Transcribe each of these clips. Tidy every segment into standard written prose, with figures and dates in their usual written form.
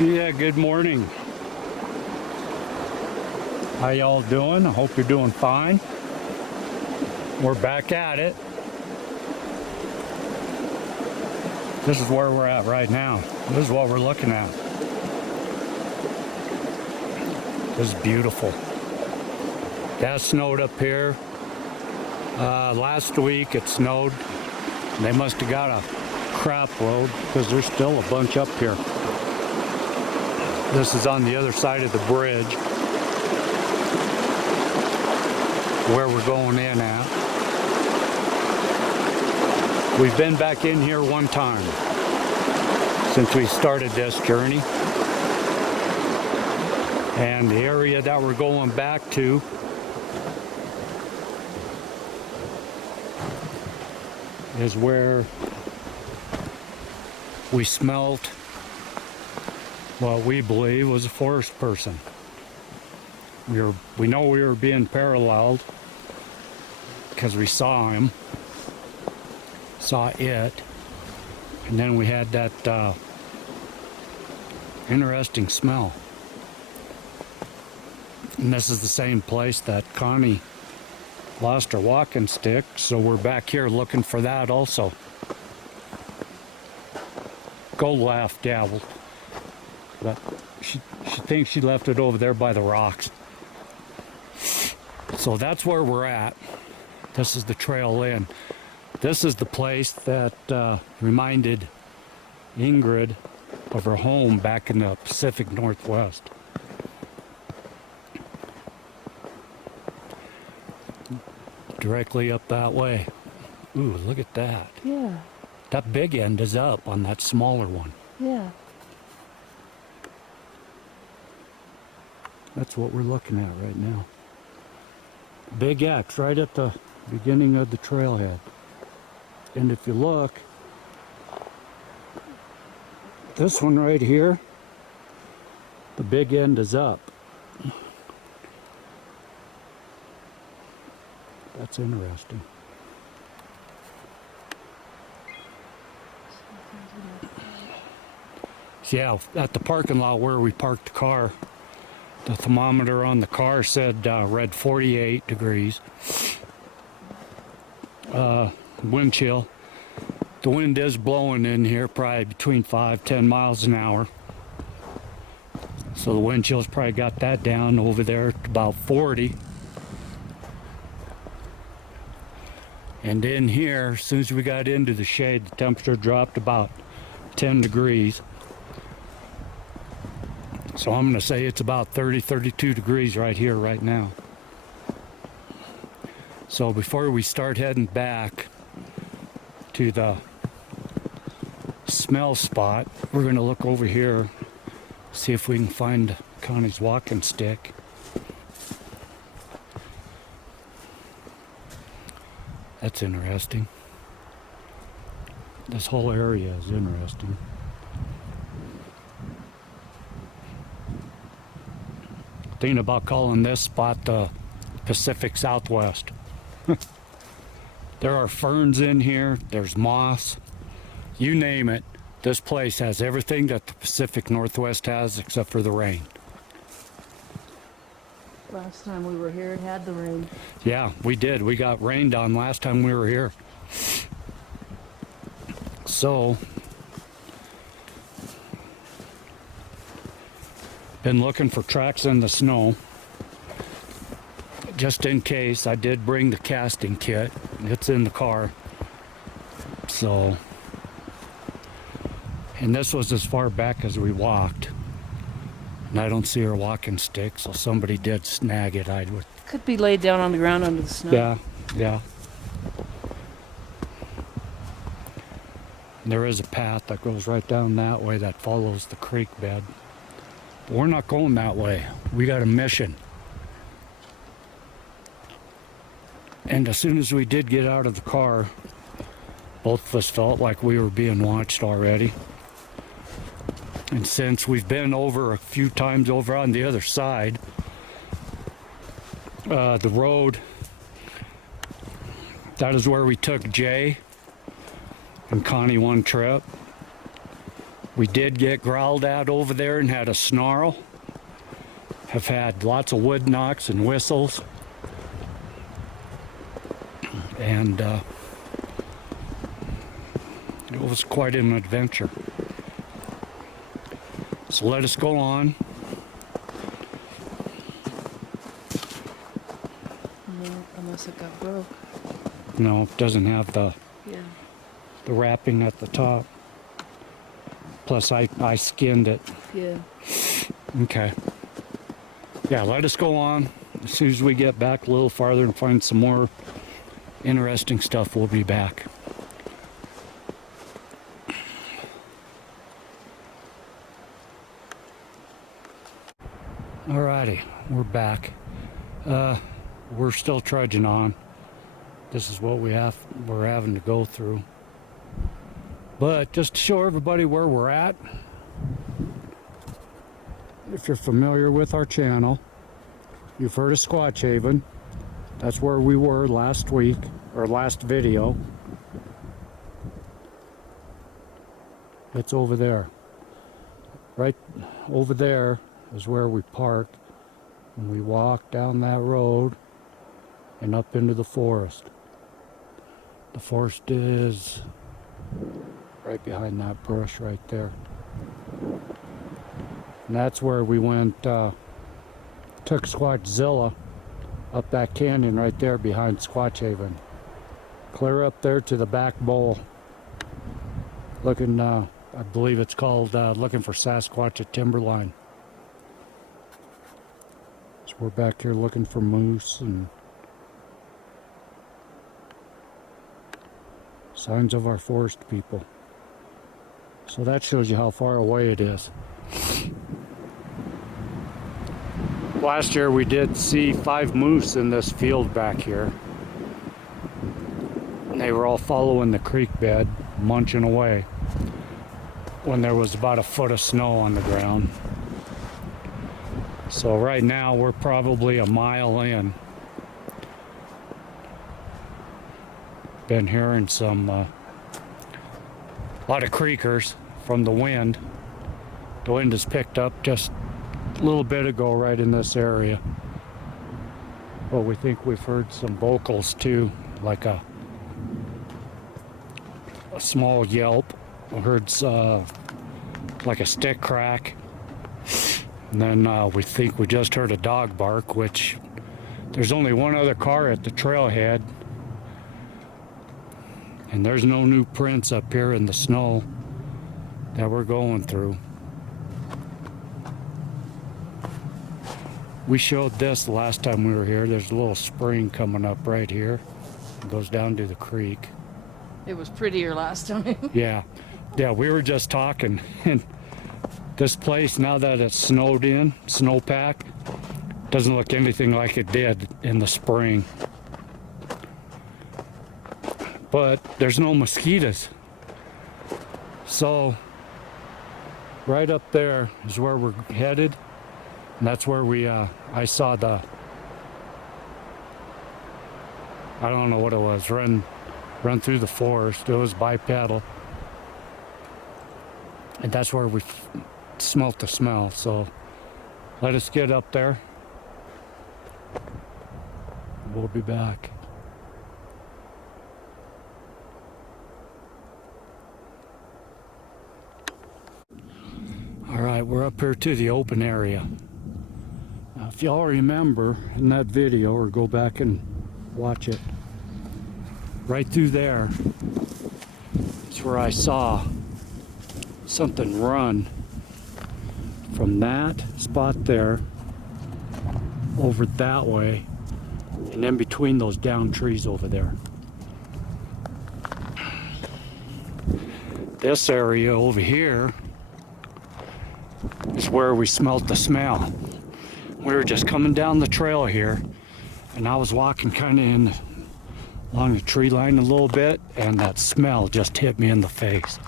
Yeah, good morning. How y'all doing? I hope you're doing fine. We're back at it. This is where we're at right now. This is what we're looking at. This is beautiful. That snowed up here. Last week it snowed. They must have got a crap load because there's still a bunch up here. This is on the other side of the bridge where we're going in at. We've been back in here one time since we started this journey. And the area that we're going back to is where we smelt what we believe was a forest person. We know we were being paralleled because we saw him, saw it, and then we had that interesting smell. And this is the same place that Connie lost her walking stick, so we're back here looking for that also. Gold laughed, yeah. But she thinks she left it over there by the rocks. So that's where we're at. This is the trail in. This is the place that reminded Ingrid of her home back in the Pacific Northwest. Directly up that way. Ooh, look at that. Yeah. That big end is up on that smaller one. Yeah. That's what we're looking at right now. Big X right at the beginning of the trailhead. And if you look, this one right here, the big end is up. That's interesting. Yeah, at the parking lot where we parked the car, the thermometer on the car said read 48 degrees. Wind chill. The wind is blowing in here probably between 5-10 miles an hour. So the wind chill's probably got that down over there at about 40. And in here, as soon as we got into the shade, the temperature dropped about 10 degrees. So I'm going to say it's about 30-32 degrees right here, right now. So before we start heading back to the smell spot, we're going to look over here, see if we can find Connie's walking stick. That's interesting. This whole area is interesting. Thinking about calling this spot the Pacific Southwest. There are ferns in here, there's moss, you name it. This place has everything that the Pacific Northwest has except for the rain. Last time we were here, it had the rain. Yeah, we did. We got rained on last time we were here. So, been looking for tracks in the snow. Just in case, I did bring the casting kit. It's in the car. So, and this was as far back as we walked. And I don't see her walking stick, so somebody did snag it. I would. Could be laid down on the ground under the snow. Yeah, yeah. There is a path that goes right down that way that follows the creek bed. But we're not going that way. We got a mission. And as soon as we did get out of the car, both of us felt like we were being watched already. And since we've been over a few times over on the other side, the road, that is where we took Jay and Connie one trip. We did get growled at over there and had a snarl. Have had lots of wood knocks and whistles. And it was quite an adventure. So let us go on. No, unless it got broke. No, it doesn't have the wrapping at the top. Plus I skinned it. Yeah. Okay. Yeah, let us go on. As soon as we get back a little farther and find some more interesting stuff, we'll be back. Alrighty, we're back. We're still trudging on. This is what we're having to go through. But just to show everybody where we're at, if you're familiar with our channel, you've heard of Squatch Haven. That's where we were last week, or last video. It's over there. Right over there is where we parked, and we walked down that road and up into the forest. The forest is right behind that brush right there. And that's where we went, took Squatchzilla up that canyon right there behind Squatch Haven. Clear up there to the back bowl. Looking, I believe it's called looking for Sasquatch at Timberline. So we're back here looking for moose and signs of our forest people. So that shows you how far away it is. Last year we did see 5 moose in this field back here. And they were all following the creek bed, munching away, when there was about a foot of snow on the ground. So right now we're probably a mile in. Been hearing some a lot of creakers from the wind. The wind has picked up just a little bit ago right in this area. But we think we've heard some vocals too, like a small yelp. We heard like a stick crack. And then we think we just heard a dog bark, which there's only one other car at the trailhead. And there's no new prints up here in the snow that we're going through. We showed this the last time we were here. There's a little spring coming up right here. It goes down to the creek. It was prettier last time. Yeah, we were just talking. And this place, now that it's snowed in, snowpack, doesn't look anything like it did in the spring. But there's no mosquitoes. So right up there is where we're headed. And that's where I saw the, I don't know what it was, run through the forest. It was bipedal. And that's where we smelt the smell. So let us get up there. We'll be back. All right, we're up here to the open area. Now, if y'all remember in that video, or go back and watch it, right through there is where I saw something run from that spot there over that way and in between those down trees over there. This area over here is where we smelt the smell. We were just coming down the trail here, and I was walking kind of in along the tree line a little bit, and that smell just hit me in the face.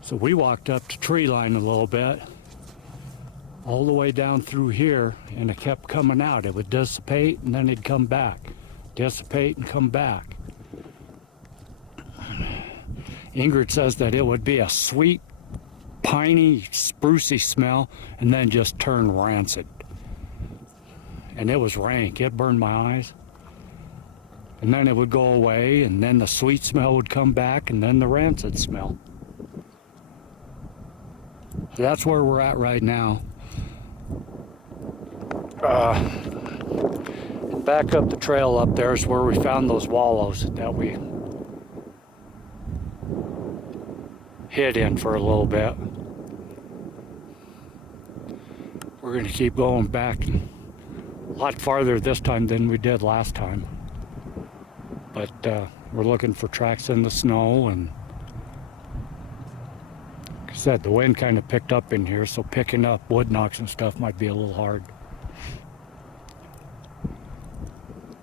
So we walked up to tree line a little bit, all the way down through here, and it kept coming out. It would dissipate and then it'd come back, dissipate and come back. Ingrid says that it would be a sweet, piney, sprucey smell and then just turn rancid. And it was rank. It burned my eyes. And then it would go away, and then the sweet smell would come back, and then the rancid smell. So that's where we're at right now. Back up the trail up there is where we found those wallows that we hid in for a little bit. We're going to keep going back a lot farther this time than we did last time. But we're looking for tracks in the snow, and like I said, the wind kind of picked up in here, so picking up wood knocks and stuff might be a little hard.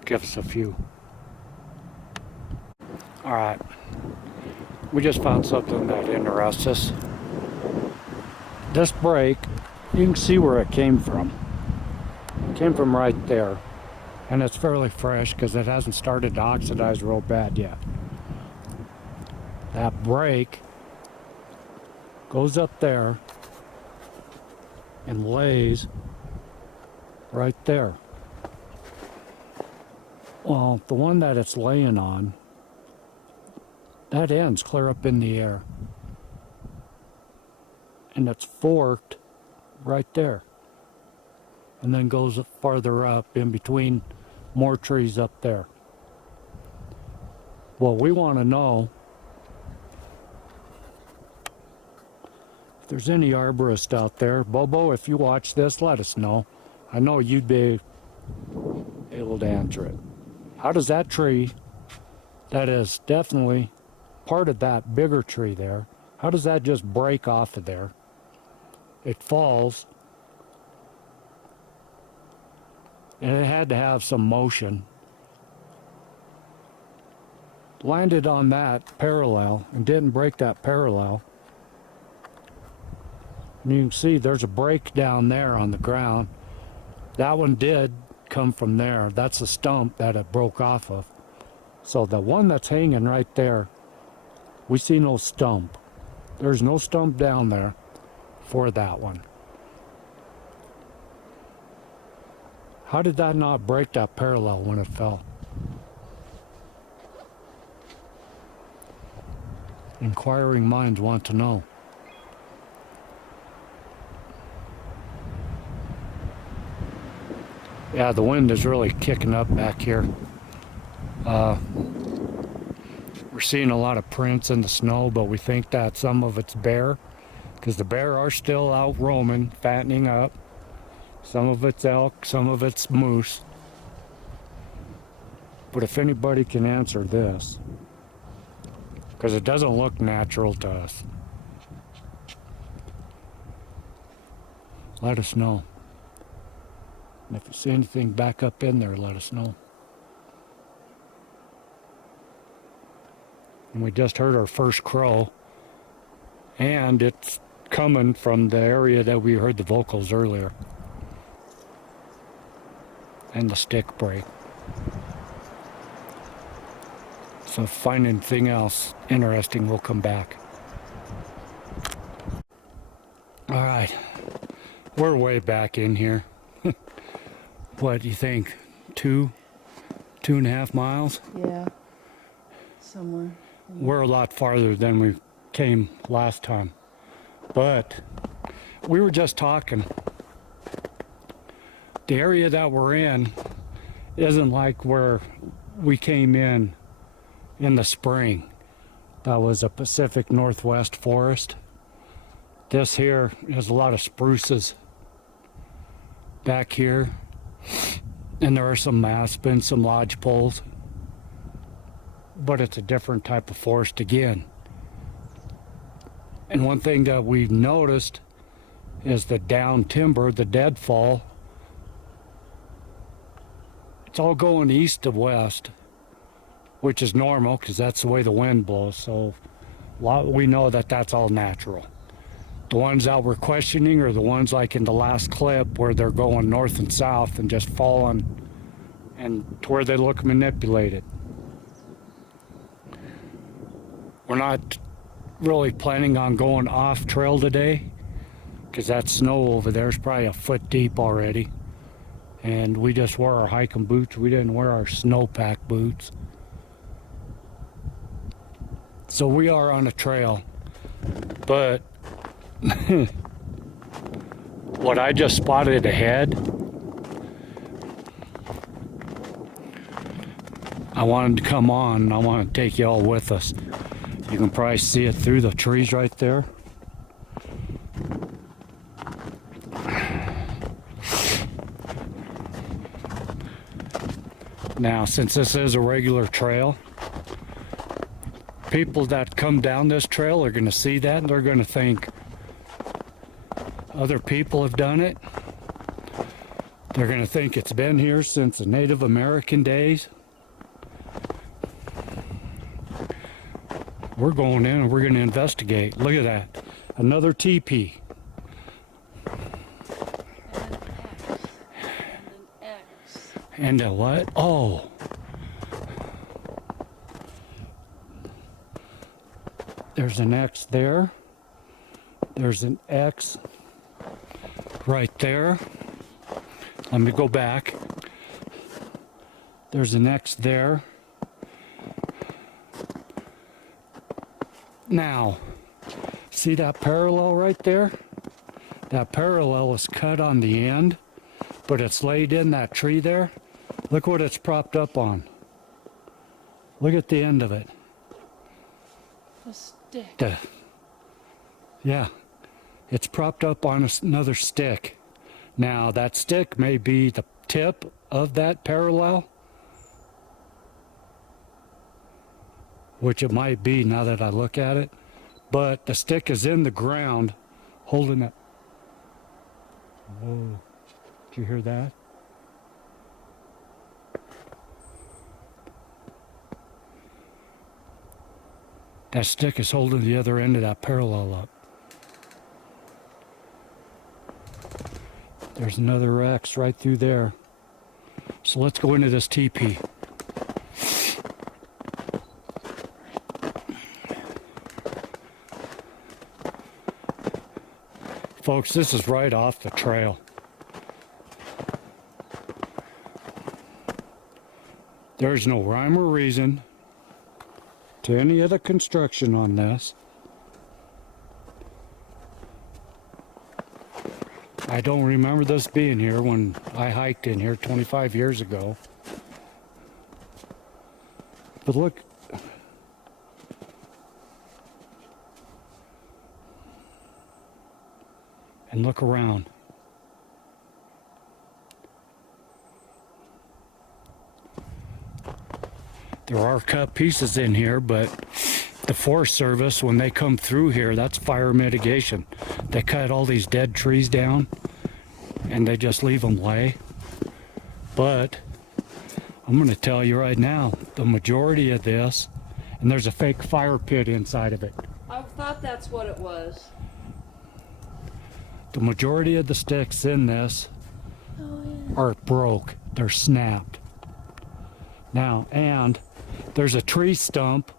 Give us a few. All right, we just found something that interests us. This break, you can see where it came from. It came from right there. And it's fairly fresh because it hasn't started to oxidize real bad yet. That break goes up there and lays right there. Well, the one that it's laying on, that ends clear up in the air. And it's forked right there. And then goes farther up in between more trees up there. Well, we want to know if there's any arborists out there. Bobo, if you watch this, let us know. I know you'd be able to answer it. How does that tree, that is definitely part of that bigger tree there, how does that just break off of there? It falls. And it had to have some motion. Landed on that parallel and didn't break that parallel. And you can see there's a break down there on the ground. That one did come from there. That's the stump that it broke off of. So the one that's hanging right there, we see no stump. There's no stump down there for that one. How did that not break that parallel when it fell? Inquiring minds want to know. Yeah, the wind is really kicking up back here. We're seeing a lot of prints in the snow, but we think that some of it's bear, because the bear are still out roaming, fattening up. Some of it's elk, some of it's moose. But if anybody can answer this, because it doesn't look natural to us, let us know. And if you see anything back up in there, let us know. And we just heard our first crow, and it's coming from the area that we heard the vocals earlier. And the stick break. So if find anything else interesting, we'll come back. All right, we're way back in here. What do you think? 2.5 miles? Yeah, somewhere. We're a lot farther than we came last time. But we were just talking. The area that we're in isn't like where we came in the spring. That was a Pacific Northwest forest. This here has a lot of spruces back here. And there are some aspens, some lodgepoles. But it's a different type of forest again. And one thing that we've noticed is the down timber, the deadfall. It's all going east to west, which is normal because that's the way the wind blows. So we know that that's all natural. The ones that we're questioning are the ones like in the last clip where they're going north and south and just falling and to where they look manipulated. We're not really planning on going off trail today, because that snow over there is probably a foot deep already. And we just wore our hiking boots. We didn't wear our snowpack boots. So we are on a trail. But what I just spotted ahead, I wanted to come on and I want to take y'all with us. You can probably see it through the trees right there. Now, since this is a regular trail, people that come down this trail are going to see that and they're going to think other people have done it. They're going to think it's been here since the Native American days. We're going in and we're going to investigate. Look at that. Another teepee. And a what? Oh. There's an X there. There's an X right there. Let me go back. There's an X there. Now, see that parallel right there? That parallel is cut on the end, but it's laid in that tree there. Look what it's propped up on. Look at the end of it. A stick. Yeah, it's propped up on another stick. Now, that stick may be the tip of that parallel, which it might be now that I look at it, but the stick is in the ground holding it. Whoa, did you hear that? That stick is holding the other end of that parallel up. There's another X right through there. So let's go into this teepee. Folks, this is right off the trail. There's no rhyme or reason to any of the construction on this. I don't remember this being here when I hiked in here 25 years ago. But look. And look around. There are cut pieces in here, but the Forest Service, when they come through here, that's fire mitigation. They cut all these dead trees down and they just leave them lay. But I'm going to tell you right now, the majority of this, and there's a fake fire pit inside of it. I thought that's what it was. The majority of the sticks in this are broke. They're snapped. Now, and there's a tree stump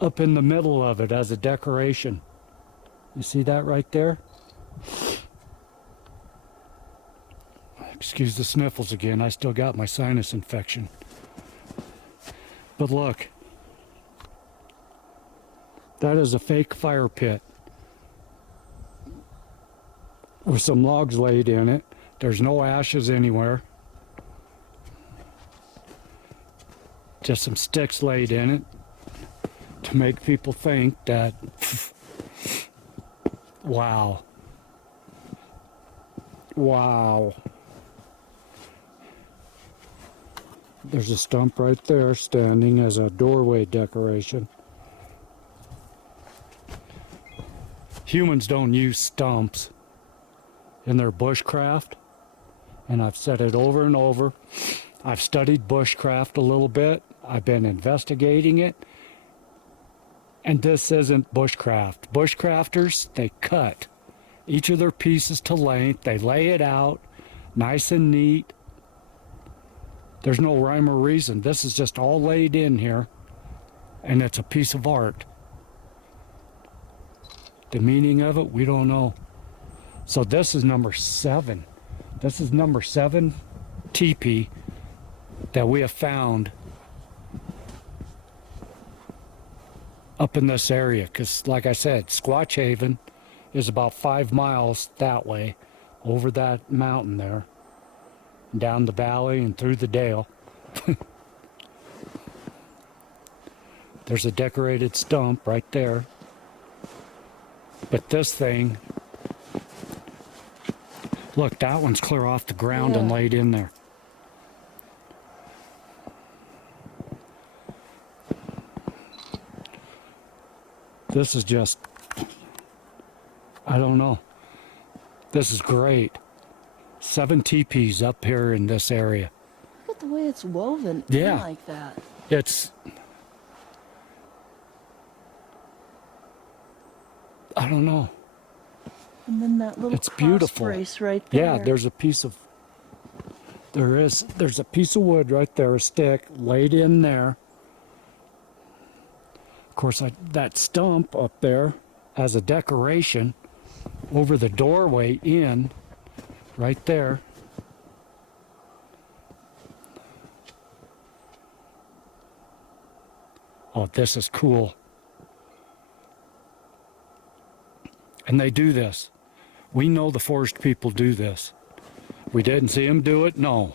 up in the middle of it as a decoration. You see that right there? Excuse the sniffles again. I still got my sinus infection. But look. That is a fake fire pit with some logs laid in it. There's no ashes anywhere. Just some sticks laid in it to make people think that, wow. Wow. There's a stump right there standing as a doorway decoration. Humans don't use stumps in their bushcraft, and I've said it over and over. I've studied bushcraft a little bit. I've been investigating it, and this isn't bushcraft. Bushcrafters, they cut each of their pieces to length. They lay it out nice and neat. There's no rhyme or reason. This is just all laid in here, and it's a piece of art. The meaning of it, we don't know. So this is number 7. This is number 7 teepee that we have found up in this area. Because like I said, Squatch Haven is about 5 miles that way, over that mountain there, down the valley and through the dale. There's a decorated stump right there. But this thing, look, that one's clear off the ground and laid in there. This is just, I don't know. This is great. 7 teepees up here in this area. Look at the way it's woven Yeah. in like that. It's, I don't know. And then that little It's beautiful. brace right there. Yeah, there's a piece of, there's a piece of wood right there, a stick laid in there. Of course, that stump up there as a decoration over the doorway in, right there. Oh, this is cool. And they do this. We know the forest people do this. We didn't see them do it? No.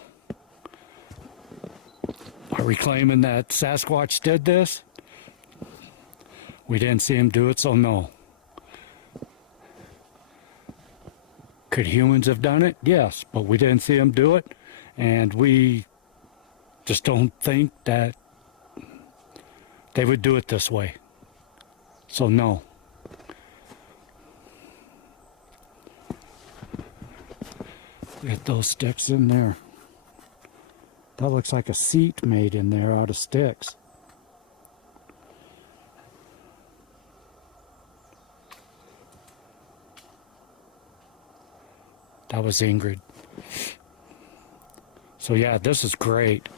Are we claiming that Sasquatch did this? We didn't see him do it, so no. Could humans have done it? Yes, but we didn't see him do it, and we just don't think that they would do it this way. So no. Get those sticks in there. That looks like a seat made in there out of sticks. That was Ingrid. So yeah, this is great.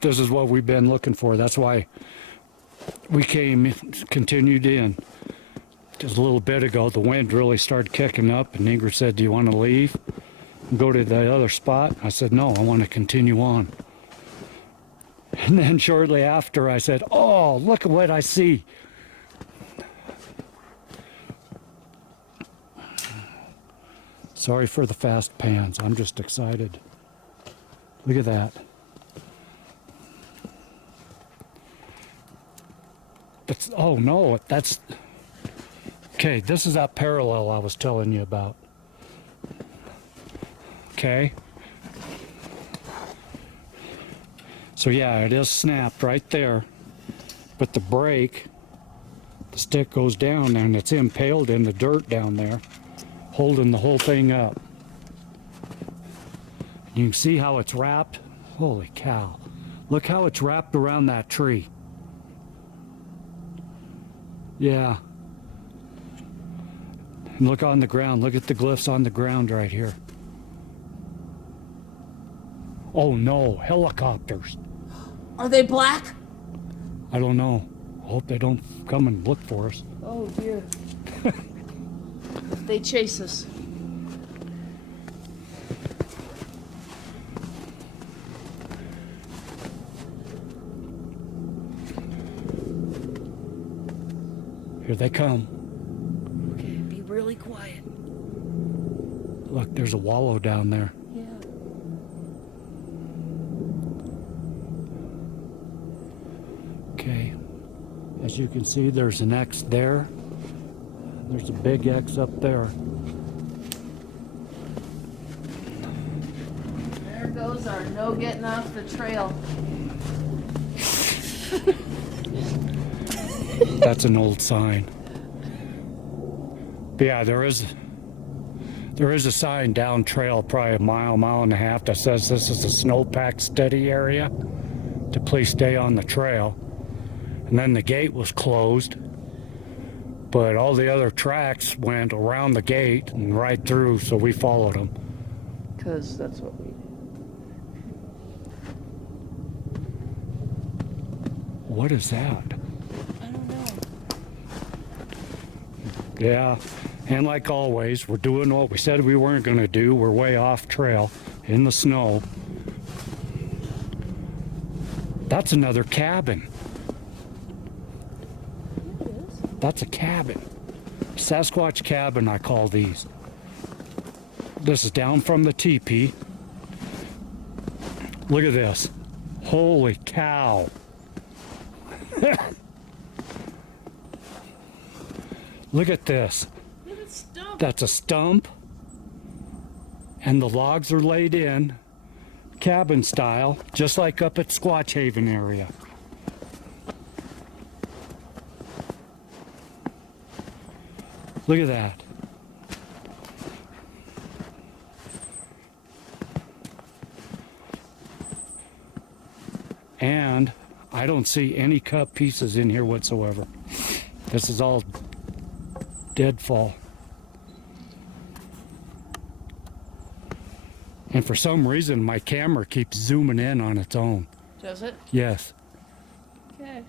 This is what we've been looking for. That's why we continued in. Just a little bit ago, the wind really started kicking up, and Ingrid said, "Do you want to leave and go to the other spot?" I said, "No, I want to continue on." And then shortly after, I said, "Oh, look at what I see." Sorry for the fast pans. I'm just excited. Look at that. That's, oh no, that's, okay, this is that parallel I was telling you about. Okay. So yeah, it is snapped right there. But the break, the stick goes down and it's impaled in the dirt down there, holding the whole thing up. You can see how it's wrapped. Holy cow. Look how it's wrapped around that tree. Yeah. And look on the ground. Look at the glyphs on the ground right here. Oh no, helicopters. Are they black? I don't know. I hope they don't come and look for us. Oh dear. They chase us. Here they come. Okay, be really quiet. Look, there's a wallow down there. Yeah. Okay. As you can see, there's an X there. There's a big X up there. There goes our no getting off the trail. That's an old sign. But yeah, there is a sign down trail, probably a mile and a half, that says this is a snowpack steady area to please stay on the trail. And then the gate was closed, but all the other tracks went around the gate and right through, so we followed them. Because that's what we do. What is that? I don't know. Yeah, and like always, we're doing what we said we weren't going to do. We're way off trail in the snow. That's another cabin. It is. That's a cabin. Sasquatch cabin, I call these. This is down from the teepee. Look at this. Holy cow. Look at this. Look at stump. That's a stump. And the logs are laid in cabin style, just like up at Squatch Haven area. Look at that. And I don't see any cut pieces in here whatsoever. This is all deadfall. And for some reason, my camera keeps zooming in on its own. Does it? Yes. Okay.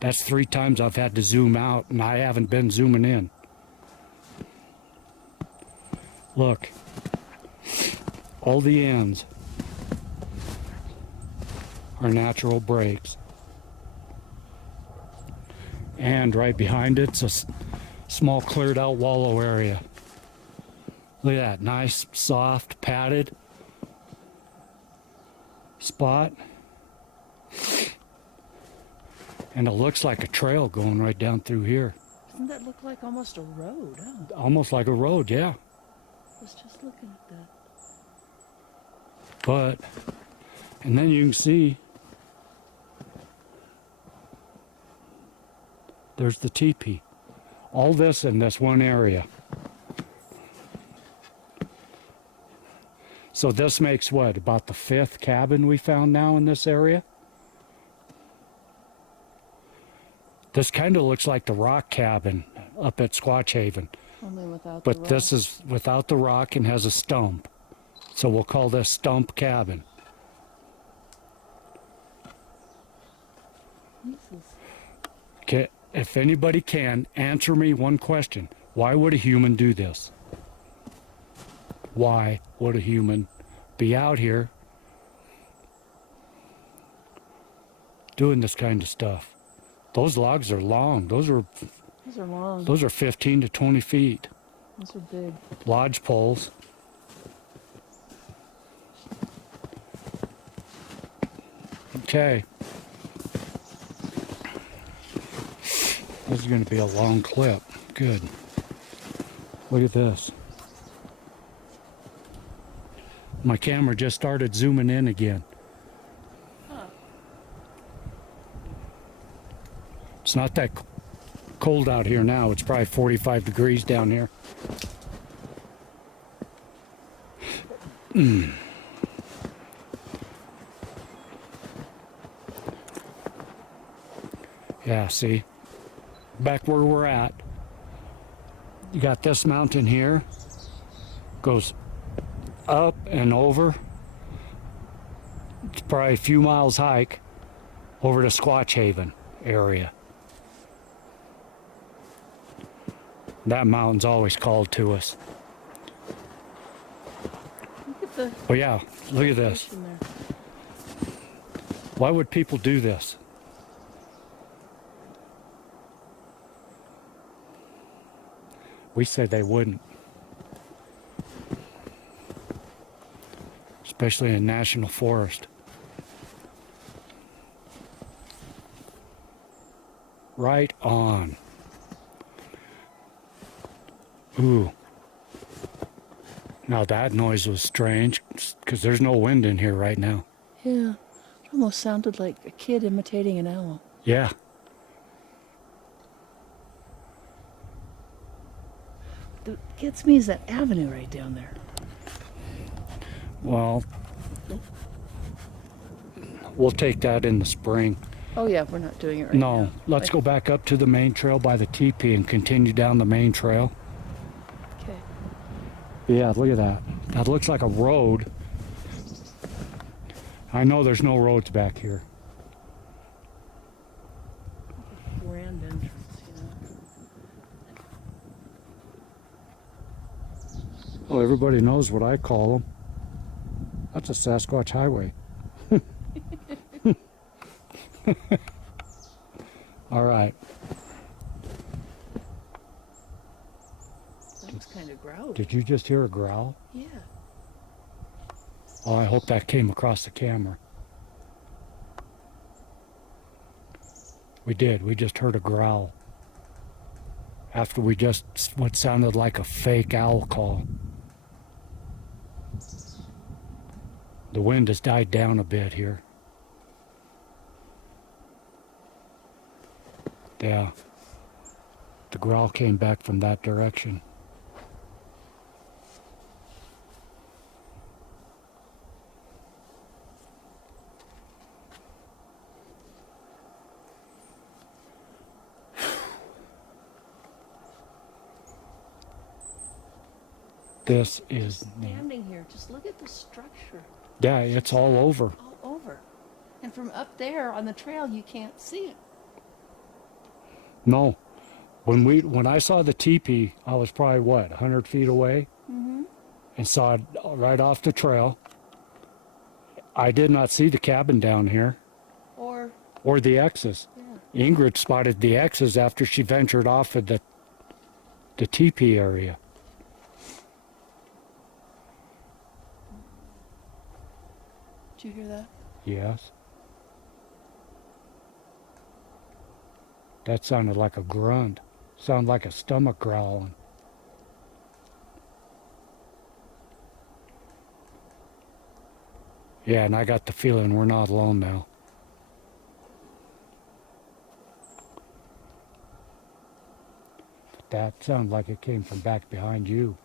That's 3 times I've had to zoom out, and I haven't been zooming in. Look. All the ends are natural breaks. And right behind it's a small cleared out wallow area. Look at that, nice, soft, padded spot. And it looks like a trail going right down through here. Doesn't that look like almost a road? Huh? Almost like a road, yeah. I was just looking at that. But, and then you can see there's the teepee. All this in this one area. So this makes what, about the 5th cabin we found now in this area? This kind of looks like the rock cabin up at Squatch Haven. Only without the But rock. this is without the rock and has a stump. So we'll call this stump cabin. Jesus. Okay, if anybody can, answer me one question. Why would a human do this? Why would a human be out here doing this kind of stuff? Those logs are long. Those are long. Those are 15 to 20 feet. Those are big. Lodge poles. Okay. This is going to be a long clip. Good. Look at this. My camera just started zooming in again. Huh. It's not that cold out here now. It's probably 45 degrees down here. Yeah, see? Back where we're at. You got this mountain here. Goes up and over. It's probably a few miles hike over to Squatch Haven area. That mountain's always called to us. Look at the Oh yeah, look at this. fish in there. Why would people do this? We said they wouldn't. Especially in national forest. Right on. Ooh. Now that noise was strange, because there's no wind in here right now. Yeah. It almost sounded like a kid imitating an owl. Yeah. What gets me is that avenue right down there. Well, we'll take that in the spring. Oh yeah, we're not doing it right now. No, let's go back up to the main trail by the teepee and continue down the main trail. Okay. Yeah, look at that. That looks like a road. I know there's no roads back here. Grand entrance, Well, everybody knows what I call them. That's a Sasquatch highway. All right. That was kind of growly. Did you just hear a growl? Yeah. Oh, I hope that came across the camera. We did. We just heard a growl. After we just what sounded like a fake owl call. The wind has died down a bit here. Yeah. The growl came back from that direction. This is neat. Standing here, just look at the structure Yeah, it's all over. all over. And from up there on the trail, you can't see it. No. When I saw the teepee, I was probably what, 100 feet away? Mm-hmm. And saw it right off the trail. I did not see the cabin down here Or, the X's. yeah. Ingrid spotted the X's after she ventured off of the teepee area. Did you hear that? Yes. That sounded like a grunt. Sounded like a stomach growling. Yeah, and I got the feeling we're not alone now. But that sounded like it came from back behind you.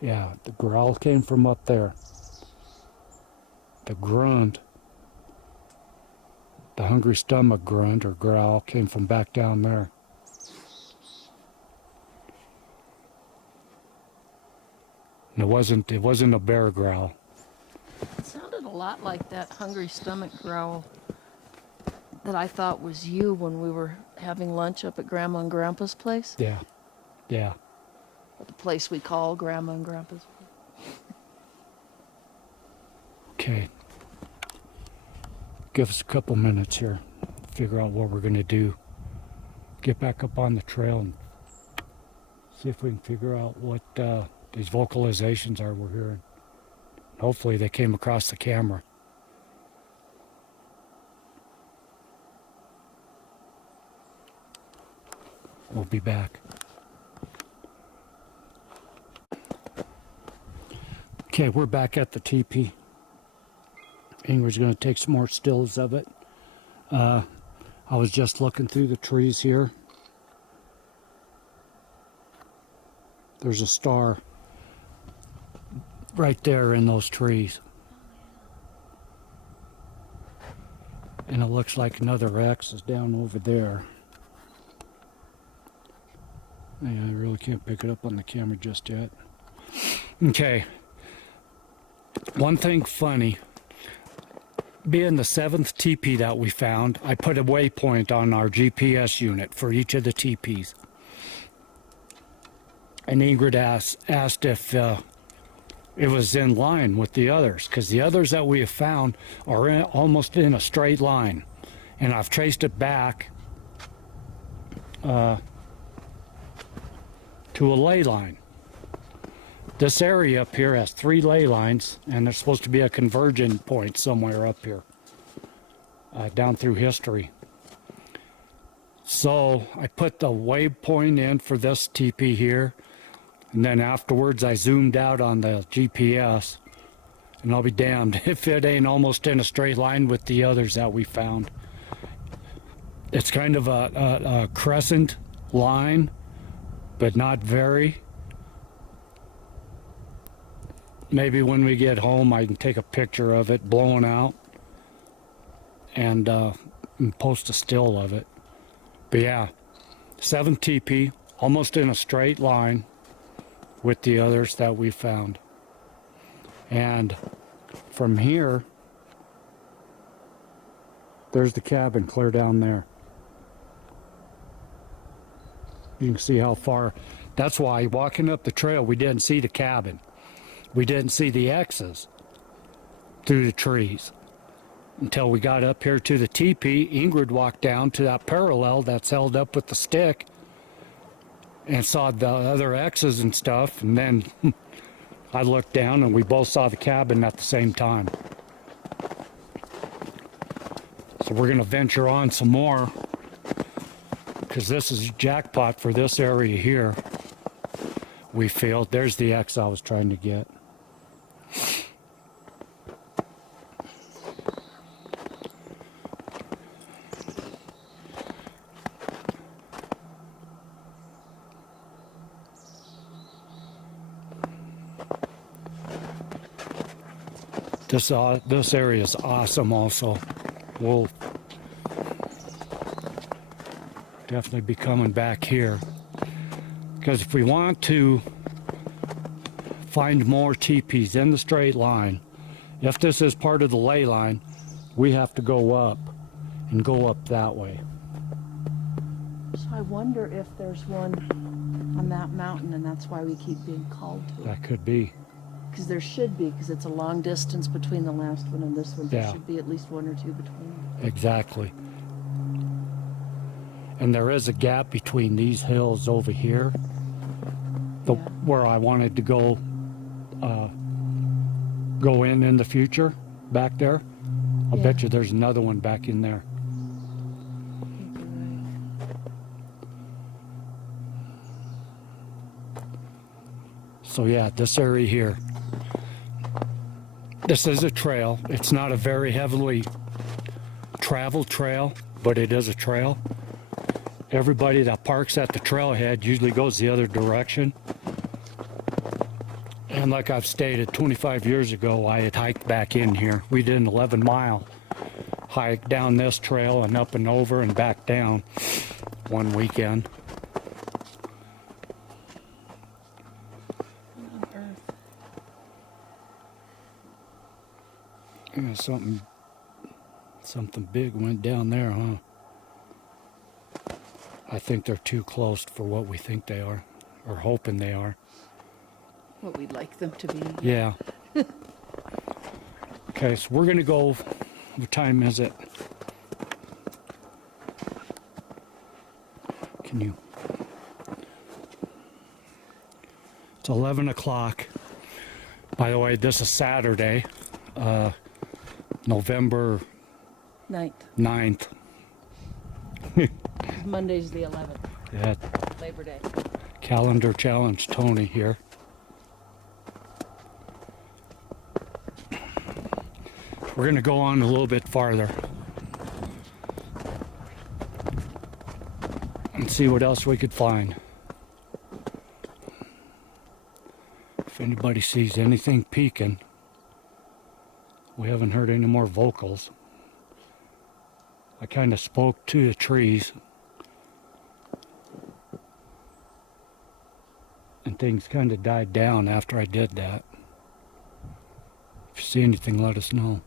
Yeah, the growl came from up there. The grunt, the hungry stomach grunt or growl came from back down there. And it wasn't a bear growl. It sounded a lot like that hungry stomach growl that I thought was you when we were having lunch up at Grandma and Grandpa's place. Yeah, yeah. Or the place we call Grandma and Grandpa's. Okay. Give us a couple minutes here. Figure out what we're going to do. Get back up on the trail and see if we can figure out what these vocalizations are we're hearing. Hopefully they came across the camera. We'll be back. Okay, we're back at the teepee. Ingrid's going to take some more stills of it. I was just looking through the trees here. There's a star right there in those trees. And it looks like another X is down over there. Yeah, I really can't pick it up on the camera just yet. Okay. One thing funny. Being the 7th teepee that we found, I put a waypoint on our GPS unit for each of the teepees. And Ingrid asked if it was in line with the others, because the others that we have found are almost in a straight line. And I've traced it back to a ley line. This area up here has 3 ley lines, and there's supposed to be a converging point somewhere up here, down through history. So I put the waypoint in for this teepee here, and then afterwards I zoomed out on the GPS, and I'll be damned if it ain't almost in a straight line with the others that we found. It's kind of a crescent line, but not very. Maybe when we get home I can take a picture of it blowing out and post a still of it. But yeah, 7 teepee, almost in a straight line with the others that we found. And from here, there's the cabin clear down there. You can see how far. That's why walking up the trail, we didn't see the cabin. We didn't see the X's through the trees until we got up here to the teepee. Ingrid walked down to that parallel that's held up with the stick and saw the other X's and stuff. And then I looked down and we both saw the cabin at the same time. So we're going to venture on some more, because this is jackpot for this area here. We feel. There's the X I was trying to get. This area is awesome also. We'll definitely be coming back here, because if we want to find more teepees in the straight line, if this is part of the ley line, we have to go up and go up that way. So I wonder if there's one on that mountain, and that's why we keep being called to it. That could be. Because there should be, because it's a long distance between the last one and this one. There Yeah. should be at least one or two between. Exactly. And there is a gap between these hills over here, Yeah. where I wanted to go in the future, back there. I'll Yeah. bet you there's another one back in there. I think you're right. So yeah, this area here. This is a trail. It's not a very heavily traveled trail, but it is a trail. Everybody that parks at the trailhead usually goes the other direction. And like I've stated, 25 years ago, I had hiked back in here. We did an 11-mile hike down this trail and up and over and back down one weekend. What on earth? Yeah, something big went down there, huh? I think they're too close for what we think they are, or hoping they are. What we'd like them to be. Yeah. Okay, so we're gonna go. What time is it? Can you? It's 11 o'clock. By the way, this is Saturday, November Ninth. 9th. Monday's the 11th. Yeah, Labor Day. calendar challenge Tony here. We're gonna go on a little bit farther and see what else we could find. If anybody sees anything peeking, we haven't heard any more vocals. I kind of spoke to the trees, and things kind of died down after I did that. If you see anything, let us know.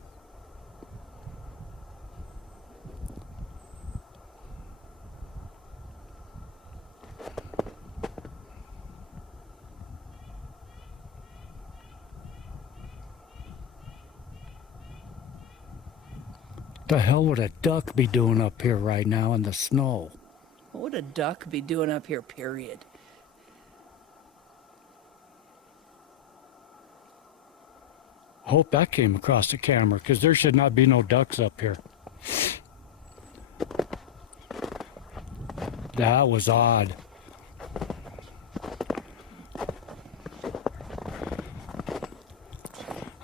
The hell would a duck be doing up here right now in the snow? What would a duck be doing up here, period? Hope that came across the camera, because there should not be no ducks up here. That was odd.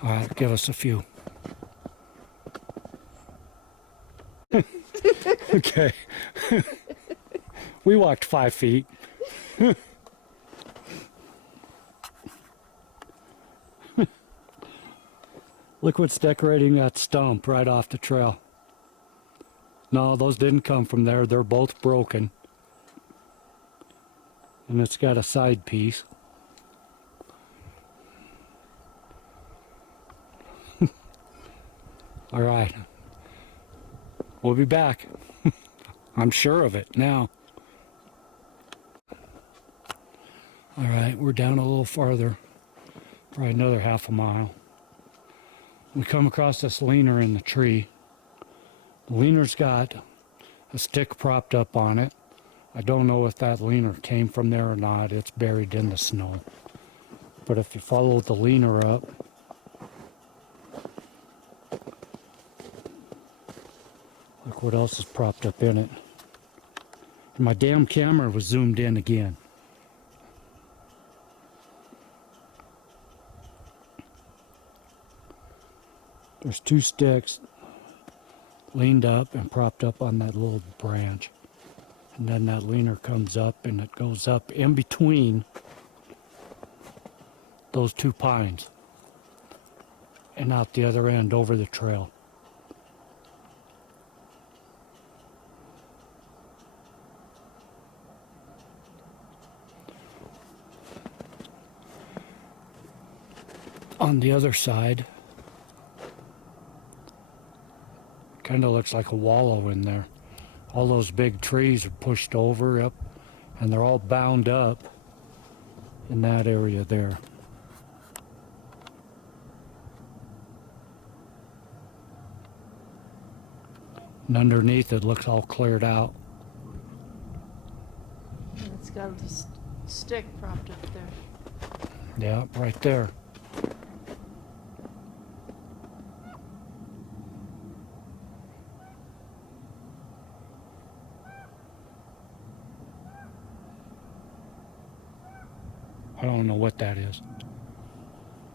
All right, give us a few. Okay. We walked 5 feet. Look what's decorating that stump right off the trail. No, those didn't come from there. They're both broken. And it's got a side piece. All right. We'll be back. I'm sure of it now. All right, we're down a little farther, probably another half a mile. We come across this leaner in the tree. The leaner's got a stick propped up on it. I don't know if that leaner came from there or not. It's buried in the snow. But if you follow the leaner up, look what else is propped up in it. And my damn camera was zoomed in again. There's two sticks leaned up and propped up on that little branch. And then that leaner comes up and it goes up in between those two pines and out the other end over the trail. On the other side, kind of looks like a wallow in there. All those big trees are pushed over up, and they're all bound up in that area there. And underneath it looks all cleared out. And it's got a stick propped up there. Yeah, right there. I don't know what that is.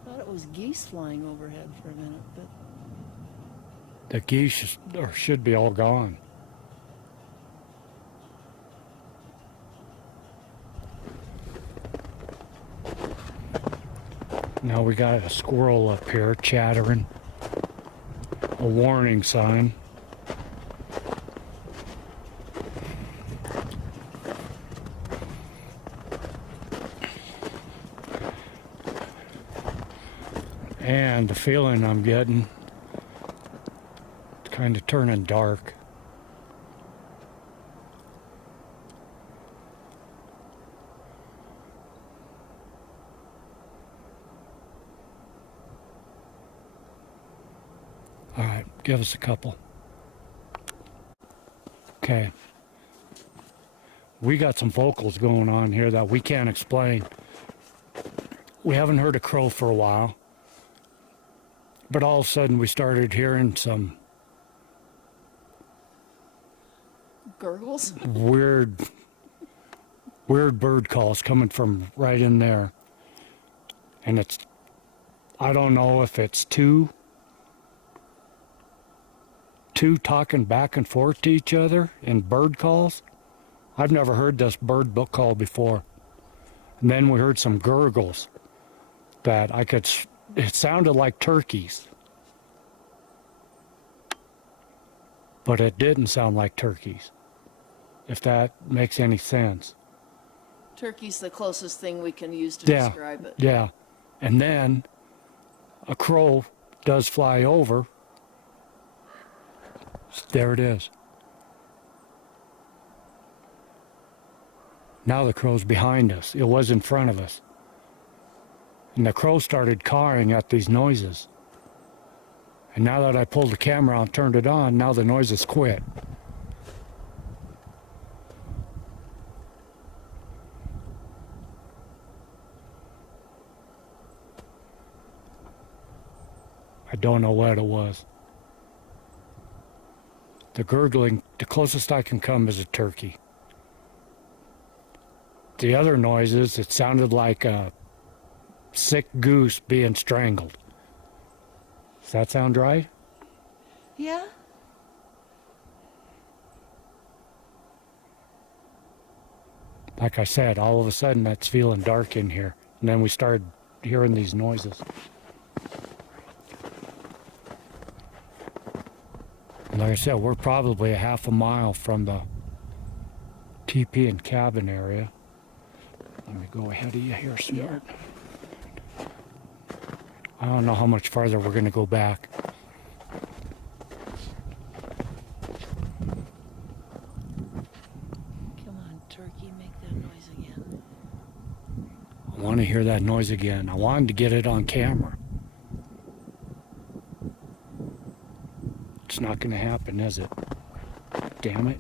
I thought it was geese flying overhead for a minute, but The geese should be all gone. Now we got a squirrel up here chattering. A warning sign. And the feeling I'm getting, it's kind of turning dark. All right, give us a couple. Okay. We got some vocals going on here that we can't explain. We haven't heard a crow for a while. But all of a sudden we started hearing some gurgles. weird bird calls coming from right in there. And it's, I don't know if it's two talking back and forth to each other in bird calls. I've never heard this bird book call before. And then we heard some gurgles that it sounded like turkeys. But it didn't sound like turkeys, if that makes any sense. Turkey's the closest thing we can use to Yeah, describe it. yeah. And then a crow does fly over. There it is. Now the crow's behind us. It was in front of us. And the crow started cawing at these noises. And now that I pulled the camera out and turned it on, now the noises quit. I don't know what it was. The gurgling, the closest I can come is a turkey. The other noises, it sounded like a sick goose being strangled. Does that sound right? Yeah. Like I said, all of a sudden it's feeling dark in here. And then we started hearing these noises. And like I said, we're probably a half a mile from the Teepee and cabin area. Let me go ahead of you here, sweetheart. I don't know how much farther we're going to go back. Come on, turkey, make that noise again. want to hear that noise again. I wanted to get it on camera. It's not going to happen, is it? Damn it.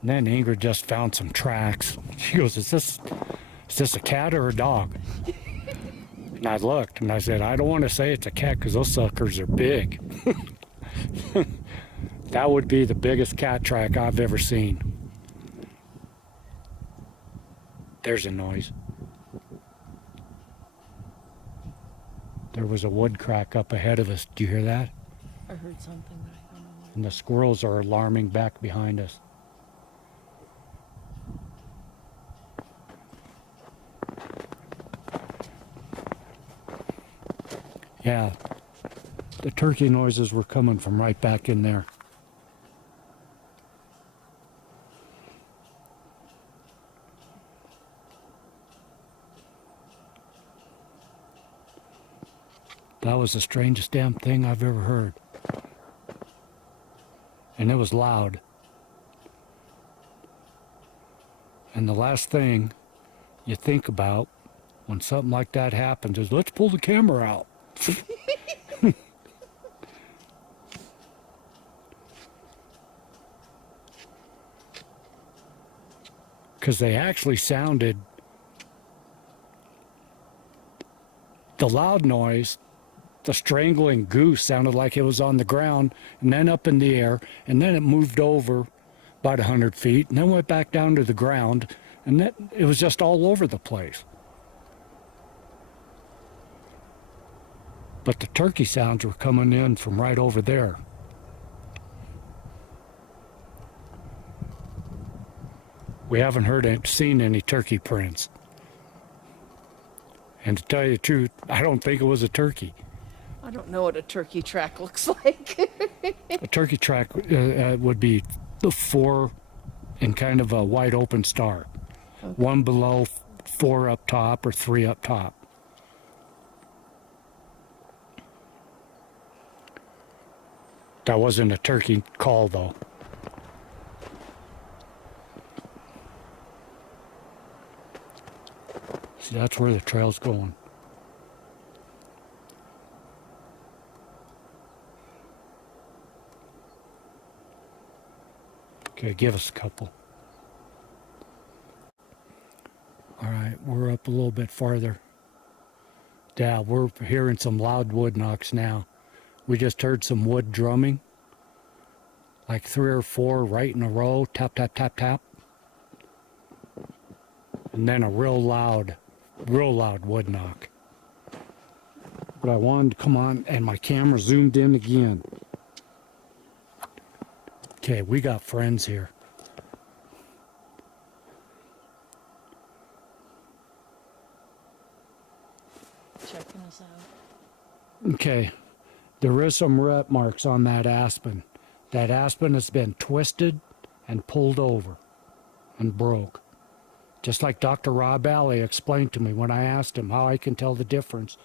And then Ingrid just found some tracks. She goes, is this a cat or a dog? And I looked and I said, I don't want to say it's a cat because those suckers are big. That would be the biggest cat track I've ever seen. There's a noise. There was a wood crack up ahead of us. Do you hear that? I heard something, but I don't know what. And the squirrels are alarming back behind us. Yeah, the turkey noises were coming from right back in there. That was the strangest damn thing I've ever heard. And it was loud. And the last thing you think about when something like that happens is, let's pull the camera out. Because they actually sounded, the loud noise, the strangling goose sounded like it was on the ground and then up in the air, and then it moved over about 100 feet and then went back down to the ground, and that it was just all over the place. But the turkey sounds were coming in from right over there. We haven't seen any turkey prints. And to tell you the truth, I don't think it was a turkey. I don't know what a turkey track looks like. A turkey track would be the 4 in kind of a wide open star. Okay. 1 below, 4 up top, or 3 up top. That wasn't a turkey call, though. See, that's where the trail's going. Okay, give us a couple. All right, we're up a little bit farther. Yeah, we're hearing some loud wood knocks now. We just heard some wood drumming, like 3 or 4 right in a row, tap, tap, tap, tap. And then a real loud wood knock. But I wanted to come on, and my camera zoomed in again. Okay, we got friends here. Checking us out. Okay, there is some rut marks on that aspen. That aspen has been twisted and pulled over and broke. Just like Dr. Rob Alley explained to me when I asked him how I can tell the difference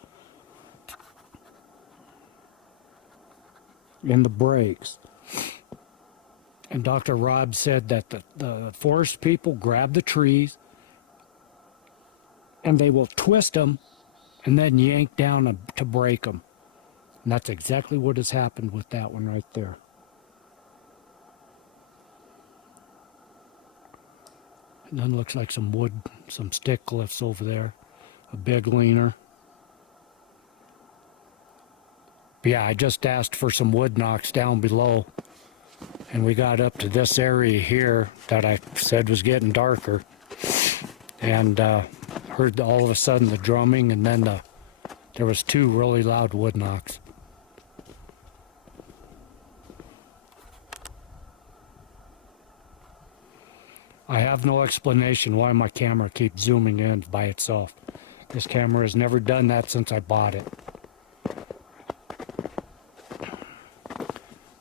in the breaks. And Dr. Rob said that the forest people grab the trees and they will twist them and then yank down to break them. And that's exactly what has happened with that one right there. And then looks like some wood, some stick lifts over there. A big leaner. But yeah, I just asked for some wood knocks down below. And we got up to this area here that I said was getting darker. And heard all of a sudden the drumming, and then there was 2 really loud wood knocks. I have no explanation why my camera keeps zooming in by itself. This camera has never done that since I bought it.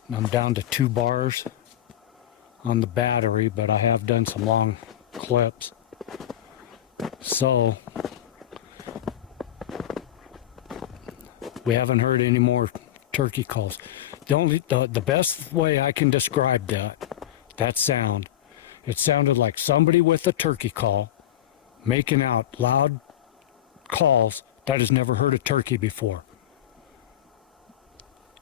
And I'm down to 2 bars on the battery, but I have done some long clips. So we haven't heard any more turkey calls. The best way I can describe that, that sound. It sounded like somebody with a turkey call making out loud calls that has never heard a turkey before.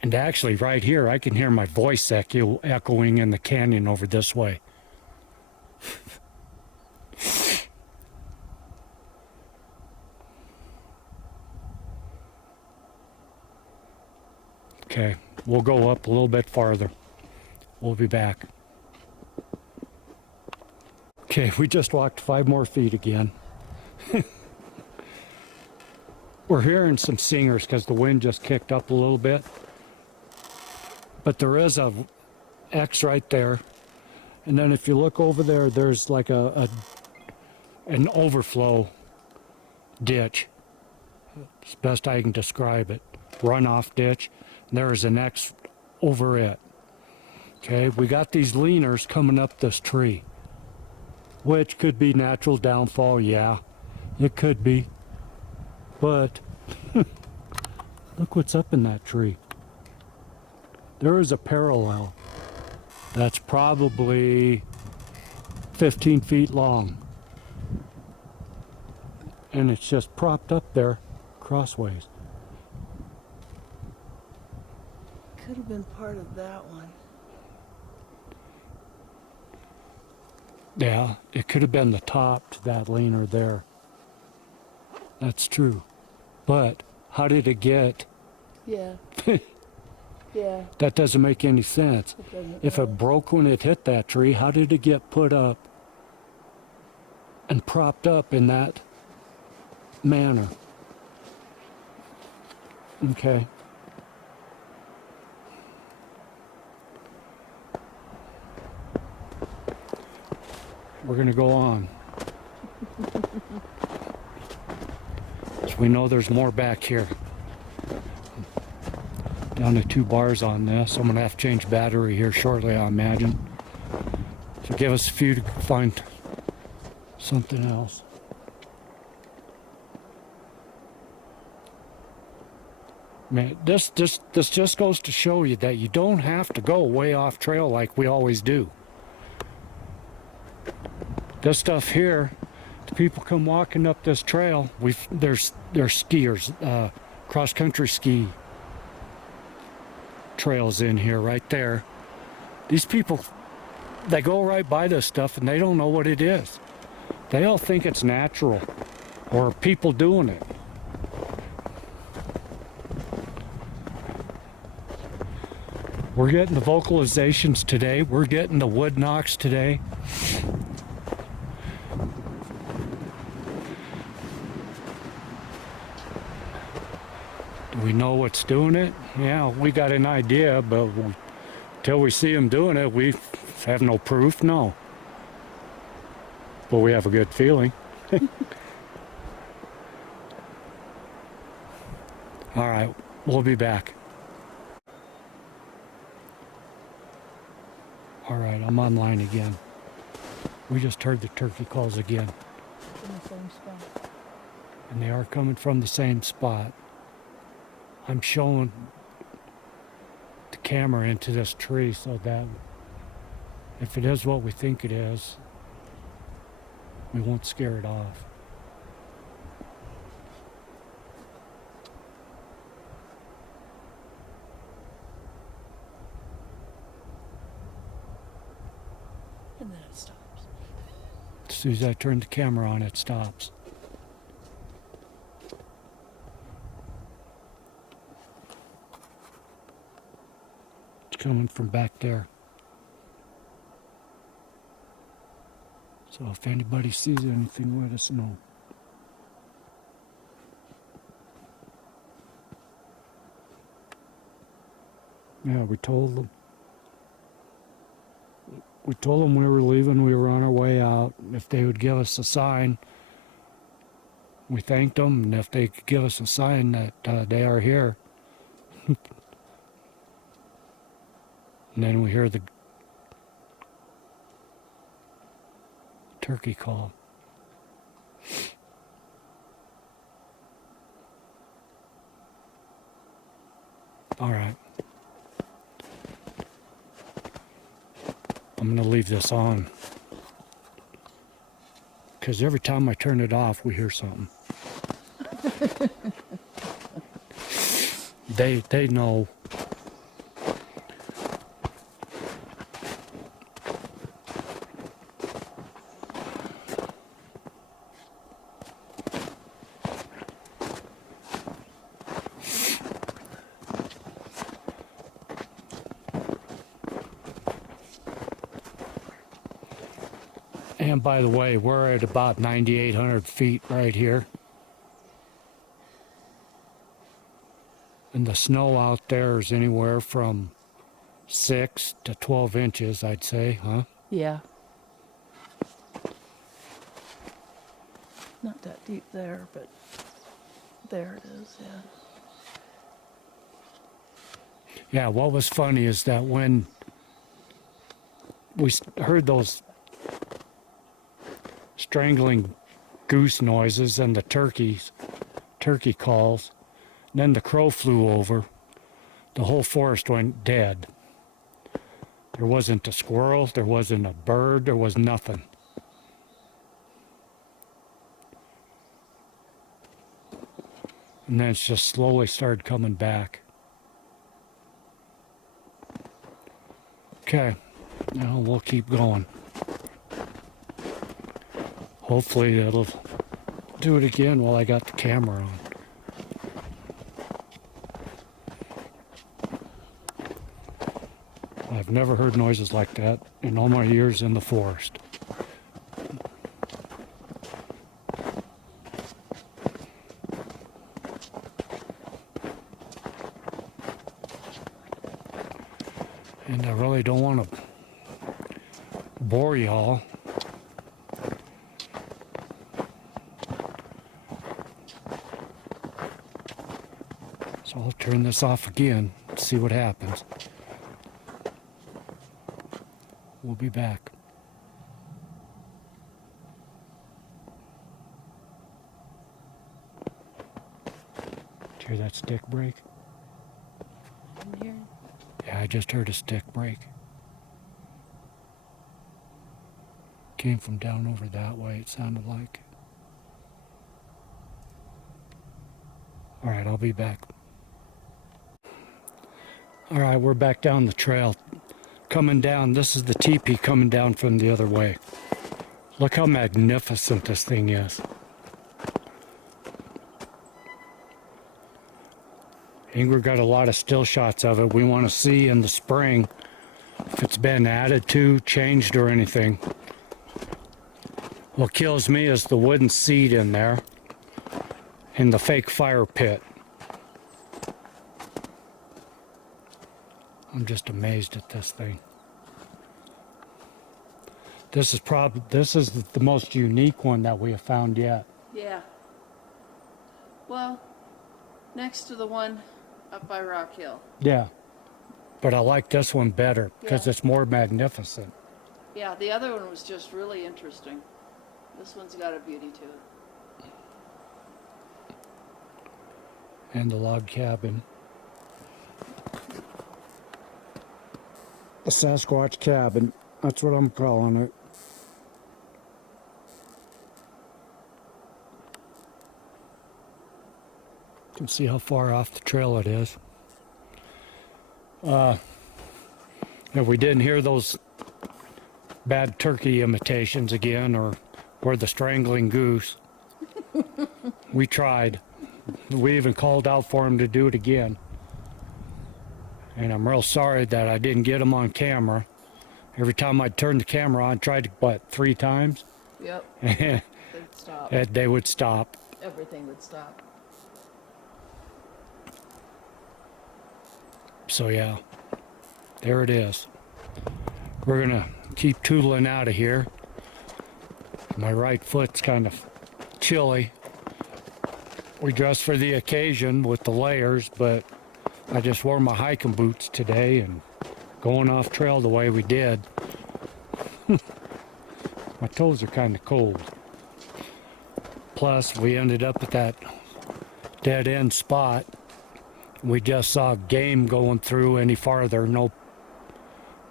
And actually right here I can hear my voice echoing in the canyon over this way. Okay, we'll go up a little bit farther. We'll be back. Okay, we just walked 5 more feet again. We're hearing some singers because the wind just kicked up a little bit. But there is a X right there. And then if you look over there, there's like an overflow ditch. It's best I can describe it. Runoff ditch. And there is an X over it. Okay, we got these leaners coming up this tree, which could be natural downfall. Yeah, it could be. But look what's up in that tree. There is a parallel that's probably 15 feet long. And it's just propped up there crossways. Could have been part of that one. Yeah, it could have been the top to that leaner there. That's true. But how did it get? Yeah. Yeah. That doesn't make any sense. It doesn't. If it broke when it hit that tree, how did it get put up and propped up in that manner? Okay. We're going to go on. So we know there's more back here. Down to 2 bars on this. I'm going to have to change battery here shortly, I imagine. So give us a few to find something else. Man, this just goes to show you that you don't have to go way off trail like we always do. This stuff here, the people come walking up this trail. There's skiers, cross-country ski trails in here right there. These people, they go right by this stuff and they don't know what it is. They all think it's natural or people doing it. We're getting the vocalizations today. We're getting the wood knocks today. Do we know what's doing it? Yeah, we got an idea, but until we see them doing it, we have no proof, no. But we have a good feeling. All right, we'll be back. All right, I'm online again. We just heard the turkey calls again. In the same spot. And they are coming from the same spot. I'm showing the camera into this tree so that if it is what we think it is, we won't scare it off. And then it stops. As soon as I turn the camera on, it stops. It's coming from back there. So if anybody sees anything, let us know. Yeah, we told them. We told them we were leaving, we were on our way out. If they would give us a sign, we thanked them, and if they could give us a sign that they are here. And then we hear the turkey call. All right. I'm going to leave this on. Because every time I turn it off, we hear something. They know. And by the way, we're at about 9,800 feet right here. And the snow out there is anywhere from 6 to 12 inches, I'd say, huh? Yeah. Not that deep there, but there it is, yeah. Yeah, what was funny is that when we heard those strangling goose noises and the turkey calls, and then the crow flew over, the whole forest went dead. There wasn't a squirrel, there wasn't a bird, there was nothing. And then it's just slowly started coming back. Okay, now we'll keep going. Hopefully it'll do it again while I got the camera on. I've never heard noises like that in all my years in the forest. And I really don't want to bore y'all. So I'll turn this off again, see what happens. We'll be back. Did you hear that stick break? In here. Yeah, I just heard a stick break. Came from down over that way, it sounded like. All right, I'll be back. All right, we're back down the trail. Coming down, this is the teepee coming down from the other way. Look how magnificent this thing is. Ingrid got a lot of still shots of it. We want to see in the spring if it's been added to, changed, or anything. What kills me is the wooden seat in there and the fake fire pit. I'm just amazed at this thing. This is the most unique one that we have found yet. Yeah. Well, next to the one up by Rock Hill. Yeah. But I like this one better because it's more magnificent. Yeah, the other one was just really interesting. This one's got a beauty to it. And the log cabin. The Sasquatch cabin. That's what I'm calling it. You can see how far off the trail it is. If we didn't hear those bad turkey imitations again, or the strangling goose, we tried. We even called out for him to do it again. And I'm real sorry that I didn't get them on camera. Every time I'd turn the camera on, tried to, 3 times? Yep. They'd stop. They would stop. Everything would stop. So yeah, there it is. We're gonna keep tootling out of here. My right foot's kind of chilly. We dressed for the occasion with the layers, but I just wore my hiking boots today, and going off trail the way we did, my toes are kind of cold. Plus, we ended up at that dead end spot. We just saw game going through any farther, no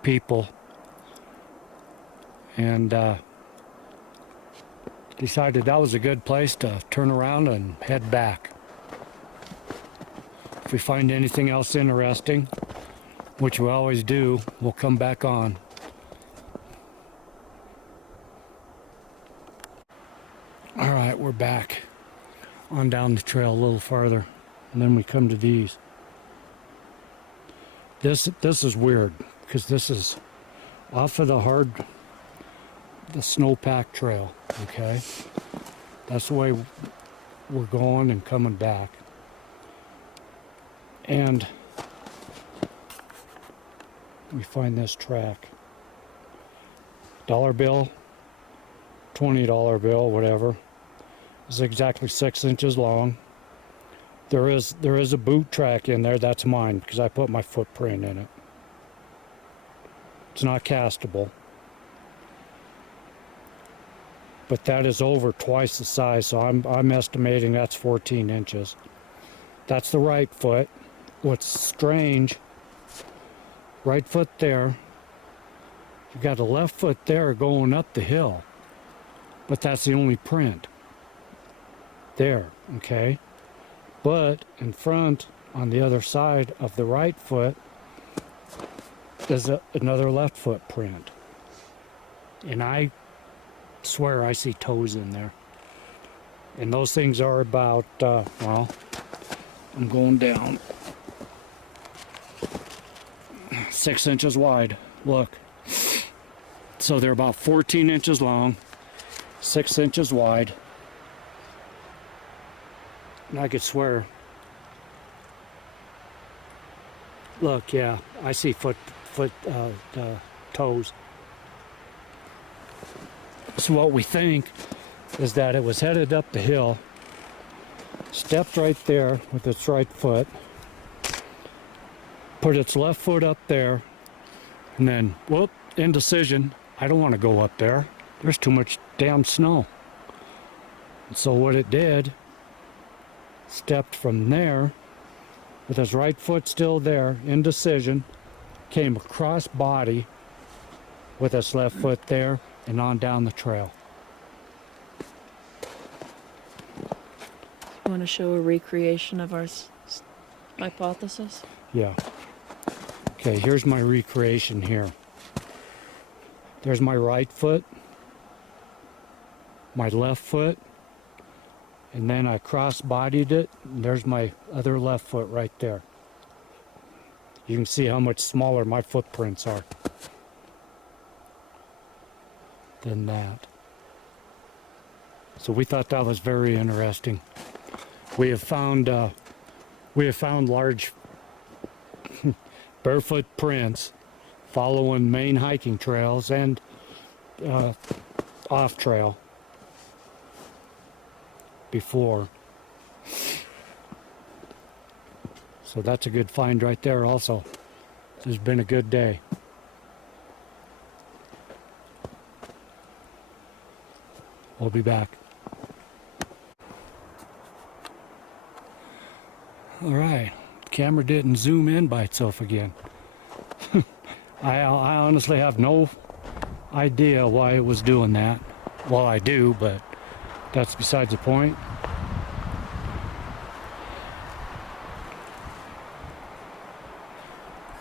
people. and decided that was a good place to turn around and head back. If we find anything else interesting, which we always do, we'll come back on. All right, we're back on down the trail a little farther, and then we come to these. This is weird because this is off of the snowpack trail. Okay, that's the way we're going and coming back, and we find this track. $1 bill, $20 bill, whatever. It's exactly 6 inches long. There is a boot track in there. That's mine because I put my footprint in it. It's not castable, but that is over twice the size. So I'm estimating that's 14 inches. That's the right foot. What's strange? Right foot there. You got a left foot there going up the hill, but that's the only print. There, okay? But in front, on the other side of the right foot, there's another left foot print. And I swear I see toes in there. And those things are about, well, I'm going down. 6 inches wide. Look. So they're about 14 inches long, 6 inches wide. And I could swear. Look, yeah, I see toes. So what we think is that it was headed up the hill, stepped right there with its right foot, put its left foot up there, and then, whoop, indecision. I don't want to go up there. There's too much damn snow. And so what it did, stepped from there with his right foot still there, indecision, came across body with his left foot there and on down the trail. Want to show a recreation of our hypothesis? Yeah. Okay, here's my recreation here. There's my right foot, my left foot, and then I cross-bodied it, and there's my other left foot right there. You can see how much smaller my footprints are than that. So we thought that was very interesting. We have found large barefoot prints following main hiking trails and off trail before. So that's a good find right there also. This has been a good day. We'll be back. All right, camera didn't zoom in by itself again. I honestly have no idea why it was doing that. Well, I do, but that's besides the point.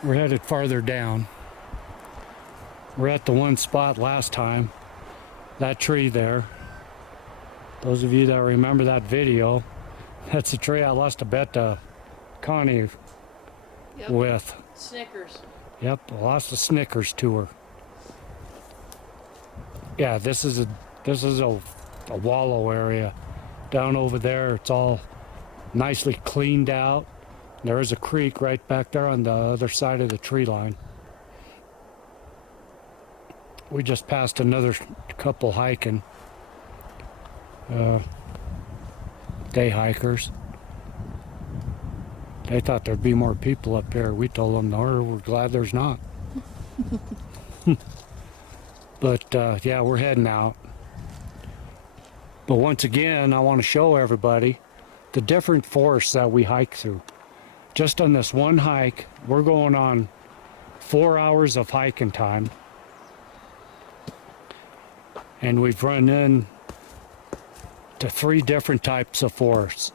We're headed farther down. We're at the one spot last time. That tree there. Those of you that remember that video, that's the tree I lost a bet to Connie with. Snickers. Yep, I lost a Snickers to her. Yeah, this is a wallow area. Down over there, it's all nicely cleaned out. There is a creek right back there on the other side of the tree line. We just passed another couple hiking. Day hikers. They thought there'd be more people up here. We told them, no, we're glad there's not. But yeah, we're heading out. But once again, I want to show everybody the different forests that we hike through. Just on this one hike, we're going on 4 hours of hiking time. And we've run in to 3 different types of forests.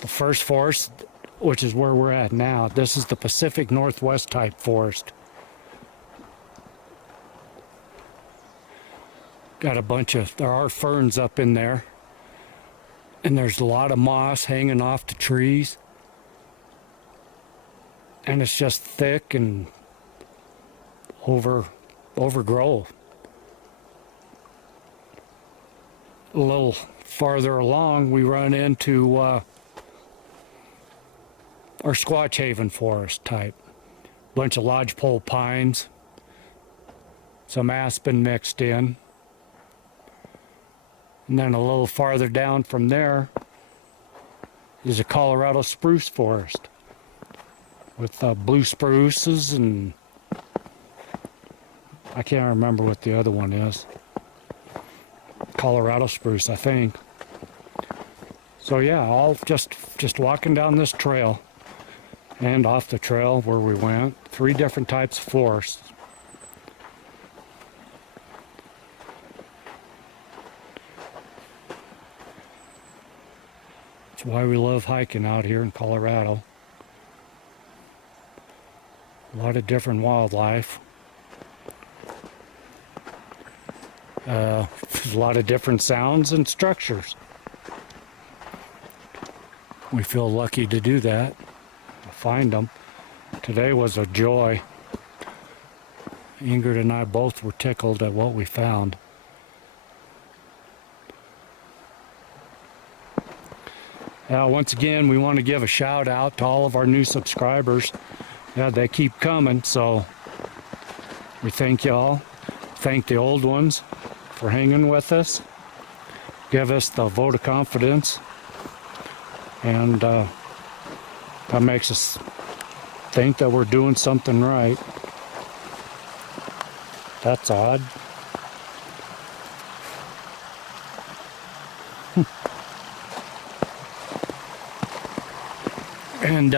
The first forest, which is where we're at now, this is the Pacific Northwest type forest. Got a bunch of, there are ferns up in there. And there's a lot of moss hanging off the trees. And it's just thick and overgrown. A little farther along, we run into our Squatch Haven forest type. Bunch of lodgepole pines, some aspen mixed in. And then a little farther down from there is a Colorado spruce forest with blue spruces, and I can't remember what the other one is. Colorado spruce, I think. So yeah, all just walking down this trail and off the trail where we went. 3 different types of forests. That's why we love hiking out here in Colorado. A lot of different wildlife. There's a lot of different sounds and structures. We feel lucky to do that, to find them. Today was a joy. Ingrid and I both were tickled at what we found. Once again, we want to give a shout out to all of our new subscribers. Yeah, they keep coming, so we thank y'all. Thank the old ones for hanging with us. Give us the vote of confidence. And that makes us think that we're doing something right. That's odd. And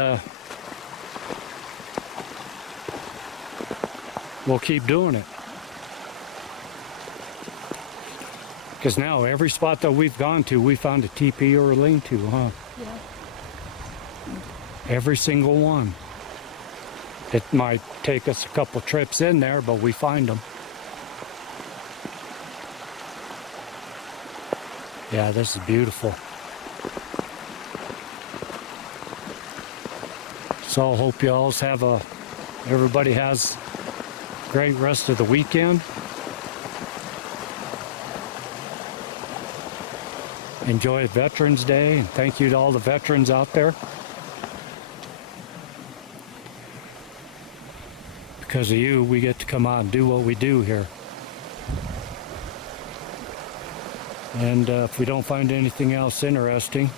we'll keep doing it. Because now every spot that we've gone to, we found a teepee or a lean-to, huh? Yeah. Every single one. It might take us a couple trips in there, but we find them. Yeah, this is beautiful. So I hope y'all have everybody has a great rest of the weekend. Enjoy Veterans Day, and thank you to all the veterans out there. Because of you, we get to come out and do what we do here. And if we don't find anything else interesting,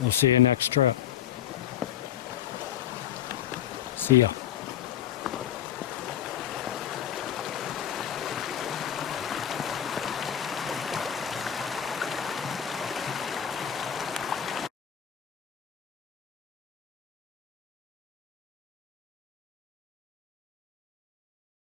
we'll see you next trip. See ya.